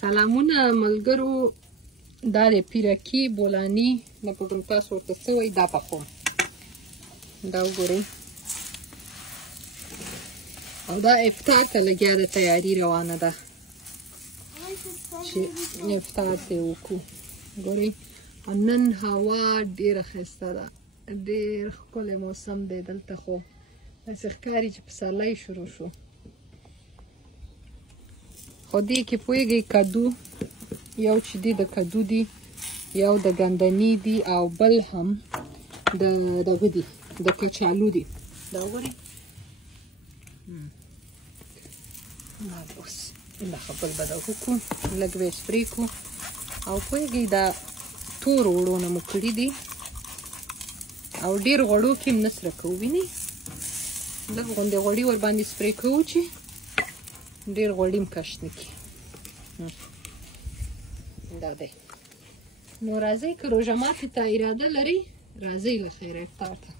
سلامونه ملګرو، دا د پیرکي بولاني نه پوهېږم تاسو ورته څه وایي، دا پخوم. دا وګورئ، او دا افطار ته لګیا د تیاري روانه ده چې افطار ته وکړو. ګورئ، نن هوا ډېره ښایسته ده، ډېر ښکلی موسم دی دلته، خو داسې ښکاري چې پسرلی شروع شو. خو دې کې پوهېږئ کدو، یو چې دی د کدو دی، یو د ګندنې دی، او بل هم د دغه دی، د کچالو دی. دا وګورئ، اوس دا خپل به دا وکړو، لږ به یې سپرې کړو. او پوهېږئ دا تورو وړو نه مو کړي دي، او ډېر غوړو کې هم نه سره کوو. وینئ، لږ غوندې غوړي ورباندې سپرې کوو چې ډېر غوړي هم کش نه کړي. دا دی. نو راځئ که روژه ماتي ته اراده لرئ، راځئ له خیره افطار ته.